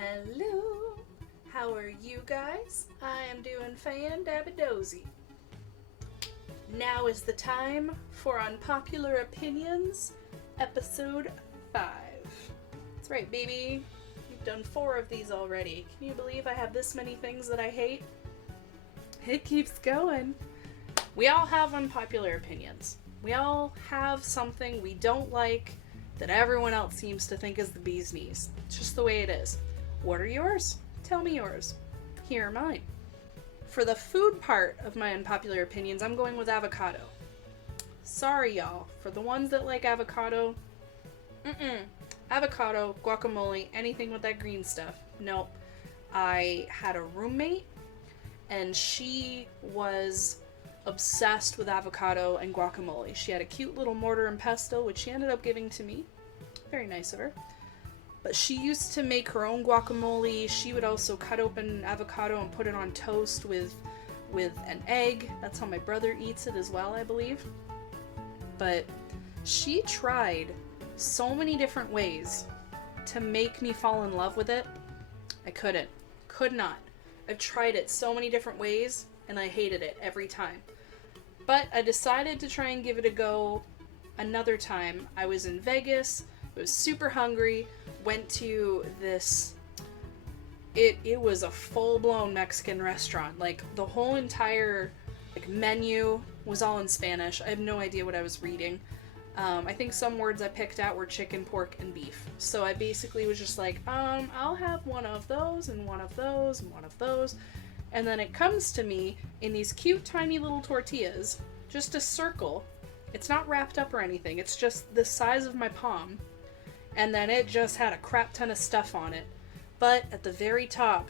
Hello, how are you guys? I am doing fan-dabba-dozy. Now is the time for Unpopular Opinions, episode 5. That's right, baby. We've done 4 of these already. Can you believe I have this many things that I hate? It keeps going. We all have unpopular opinions. We all have something we don't like that everyone else seems to think is the bee's knees. It's just the way it is. What are yours? Tell me yours. Here are mine. For the food part of my unpopular opinions, I'm going with avocado. Sorry, y'all. For the ones that like avocado, avocado, guacamole, anything with that green stuff. Nope. I had a roommate, and she was obsessed with avocado and guacamole. She had a cute little mortar and pestle, which she ended up giving to me. Very nice of her. But she used to make her own guacamole. She would also cut open avocado and put it on toast with an egg. That's how my brother eats it as well, I believe. But she tried so many different ways to make me fall in love with it. I couldn't. Could not. I've tried it so many different ways, and I hated it every time. But I decided to try and give it a go another time. I was in Vegas. I was super hungry. Went to this... It was a full-blown Mexican restaurant. Like, the whole entire menu was all in Spanish. I have no idea what I was reading. I think some words I picked out were chicken, pork, and beef. So I basically was just like, I'll have one of those, and one of those, and one of those. And then it comes to me in these cute, tiny little tortillas. Just a circle. It's not wrapped up or anything. It's just the size of my palm. And then it just had a crap ton of stuff on it. But at the very top,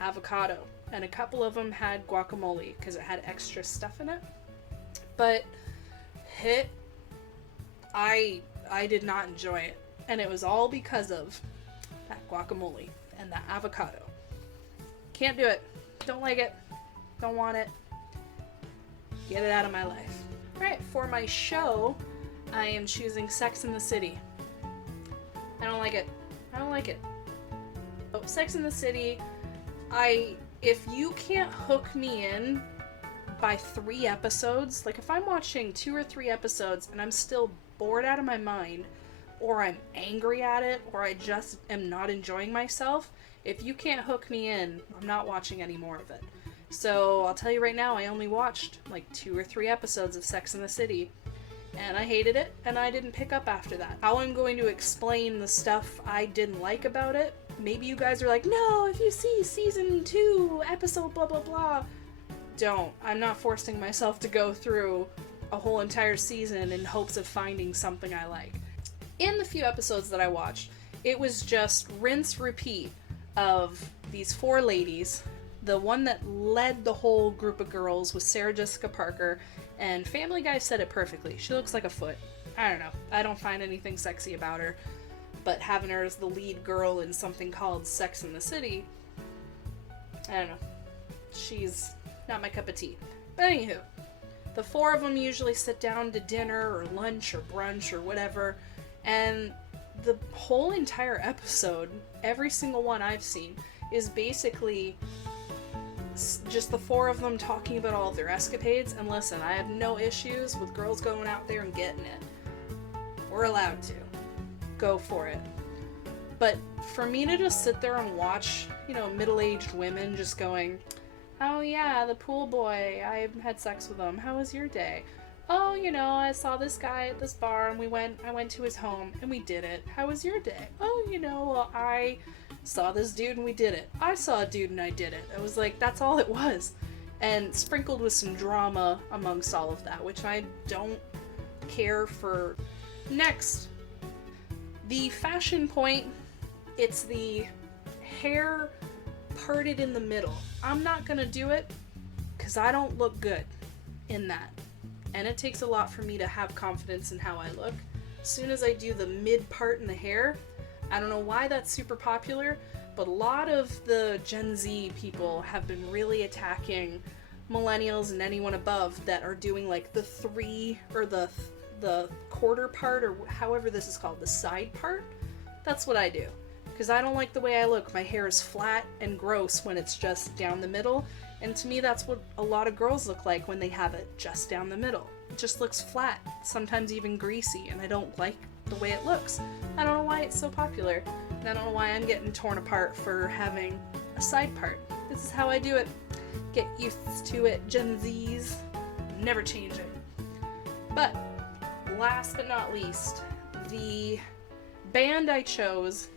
avocado. And a couple of them had guacamole because it had extra stuff in it. But I did not enjoy it. And it was all because of that guacamole and that avocado. Can't do it. Don't like it. Don't want it. Get it out of my life. Alright, for my show, I am choosing Sex and the City. I don't like it. I don't like it. Oh, Sex and the City, if you can't hook me in by 3 episodes, like if I'm watching 2 or 3 episodes and I'm still bored out of my mind, or I'm angry at it, or I just am not enjoying myself, if you can't hook me in, I'm not watching any more of it. So I'll tell you right now, I only watched like 2 or 3 episodes of Sex and the City, and I hated it, and I didn't pick up after that. How I'm going to explain the stuff I didn't like about it, maybe you guys are like, no, if you see season 2, episode blah blah blah. Don't. I'm not forcing myself to go through a whole entire season in hopes of finding something I like. In the few episodes that I watched, it was just rinse repeat of these 4 ladies. The one that led the whole group of girls was Sarah Jessica Parker, and Family Guy said it perfectly. She looks like a foot. I don't know. I don't find anything sexy about her, but having her as the lead girl in something called Sex and the City, I don't know. She's not my cup of tea. But anywho, the 4 of them usually sit down to dinner or lunch or brunch or whatever, and the whole entire episode, every single one I've seen, is basically just the 4 of them talking about all of their escapades. And listen, I have no issues with girls going out there and getting it. We're allowed to. Go for it. But for me to just sit there and watch, middle-aged women just going, oh yeah, the pool boy, I had sex with him. How was your day? Oh, I saw this guy at this bar and I went to his home and we did it. How was your day? Oh, I saw this dude and we did it. I saw a dude and I did it. It was like, that's all it was. And sprinkled with some drama amongst all of that, which I don't care for. Next, the fashion point, it's the hair parted in the middle. I'm not gonna do it because I don't look good in that. And it takes a lot for me to have confidence in how I look. As soon as I do the mid part in the hair, I don't know why that's super popular, but a lot of the Gen Z people have been really attacking millennials and anyone above that are doing like the 3 or the quarter part, or however this is called, the side part. That's what I do. because I don't like the way I look. My hair is flat and gross when it's just down the middle, and to me that's what a lot of girls look like when they have it just down the middle. It just looks flat, sometimes even greasy, and I don't like the way it looks. I don't know why it's so popular, and I don't know why I'm getting torn apart for having a side part. This is how I do it. Get used to it, Gen Zs. Never change it. But last but not least, the band I chose,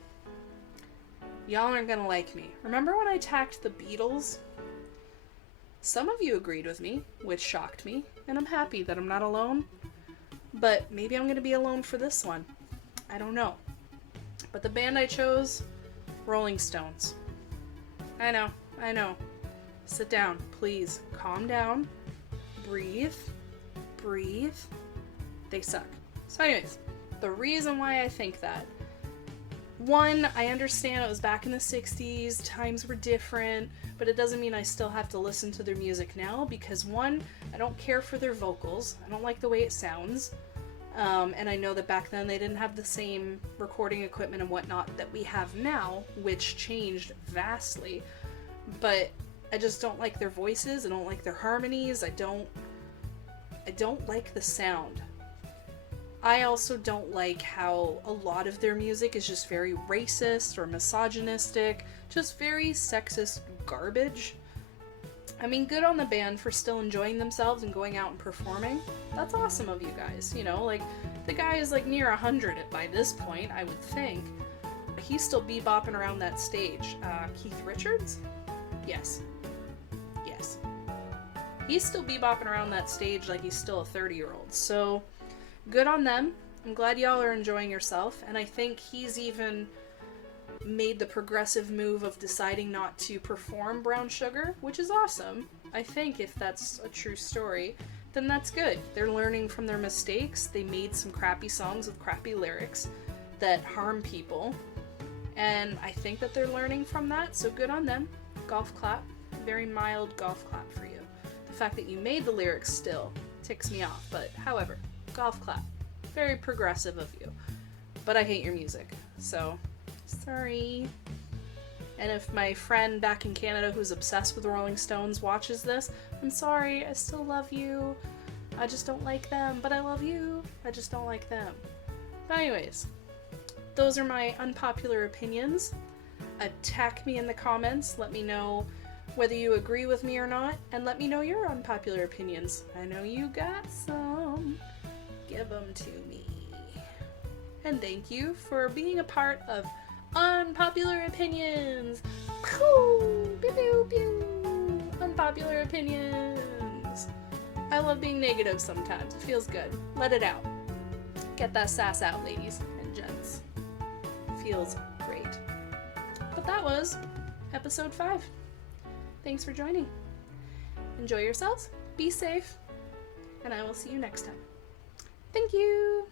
y'all aren't gonna like me. Remember when I attacked the Beatles? Some of you agreed with me, which shocked me, and I'm happy that I'm not alone. But maybe I'm gonna be alone for this one. I don't know. But the band I chose, Rolling Stones. I know. Sit down, please. Calm down. Breathe. They suck. So anyways, the reason why I think that, one, I understand it was back in the 60s, times were different, but it doesn't mean I still have to listen to their music now, because one, I don't care for their vocals, I don't like the way it sounds, and I know that back then they didn't have the same recording equipment and whatnot that we have now, which changed vastly, but I just don't like their voices, I don't like their harmonies, I don't like the sound. I also don't like how a lot of their music is just very racist or misogynistic, just very sexist garbage. I mean, good on the band for still enjoying themselves and going out and performing. That's awesome of you guys, you know, like, the guy is like near 100 by this point, I would think. He's still bebopping around that stage. Keith Richards? Yes. He's still bebopping around that stage like he's still a 30-year-old, so good on them. I'm glad y'all are enjoying yourself, and I think he's even made the progressive move of deciding not to perform Brown Sugar, which is awesome. I think if that's a true story, then that's good. They're learning from their mistakes. They made some crappy songs with crappy lyrics that harm people, and I think that they're learning from that, so good on them. Golf clap. Very mild golf clap for you. The fact that you made the lyrics still ticks me off, but however, golf clap. Very progressive of you. But I hate your music, so sorry. And if my friend back in Canada who's obsessed with the Rolling Stones watches this, I'm sorry, I still love you. I just don't like them, but I love you. I just don't like them. But anyways, those are my unpopular opinions. Attack me in the comments, let me know whether you agree with me or not, and let me know your unpopular opinions. I know you got some. Give them to me. And thank you for being a part of Unpopular Opinions. Pew, pew, pew, pew. Unpopular opinions. I love being negative sometimes. It feels good. Let it out. Get that sass out, ladies and gents. Feels great. But that was episode 5. Thanks for joining. Enjoy yourselves, be safe, and I will see you next time. Thank you!